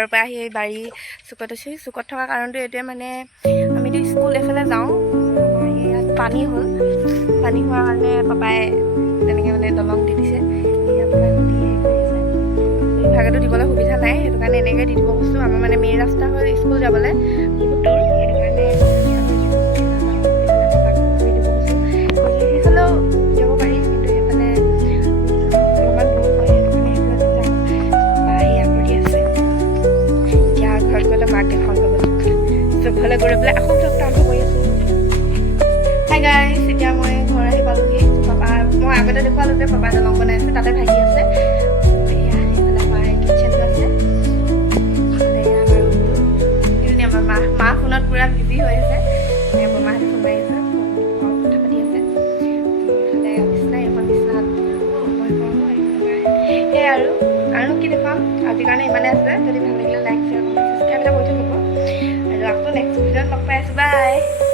ঘৰৰ পৰা আহি বাৰী চুকত আছোঁ। চুকত থকা কাৰণটো এইটোৱে মানে আমিতো স্কুল এফালে যাওঁ, ইয়াত পানী হ'ল, পানী হোৱাৰ কাৰণে পাপাই তেনেকৈ মানে দলং দি দিছে। ইভাগেতো দিবলৈ সুবিধা নাই, সেইটো কাৰণে এনেকৈ দি দিব কৈছোঁ। আমাৰ মানে মেইন ৰাস্তা হ'ল স্কুল যাবলৈ বহুত দূৰ, সেইটো কাৰণে সেইফালেও যাব পাৰি, কিন্তু সেইফালে অলপমান দূৰ হয়, সেইটো কাৰণে সেইফালে যাম। বা সেয়া কৰি আছে, এতিয়া ঘৰত গ'লে মাক দেখুৱাম ল'বলৈ। চবফালে গৈ পেলাই আকৌ ভ্লগটো আৰম্ভ কৰি আছোঁ। হাই গাইছ, এতিয়া মই ঘৰ আহি পালোহি। পাপা মই আগতে দেখুৱালোঁ যে পাপাই দলং বনাই আছে, তাতে ভাগি আছে। মা ফোনত পুৰা বিজি হৈ আছে, বৰমাহঁতে ফোন মাৰি আছে, কথা পাতি আছে। ইফালে বিচনাই এখন বিচনাত সেয়াই আৰু কি দেখুৱাম। আজিৰ কাৰণে ইমানে আছে। যদি ভাল লাগিলে লাইক, শ্বেয়াৰ, কমেণ্ট, ছাবস্ক্ৰাইব এটা কৰি থৈ যাব। আৰু আকৌ নেক্সট ভিডিঅ'ত লগ পাই আছোঁ। বাই।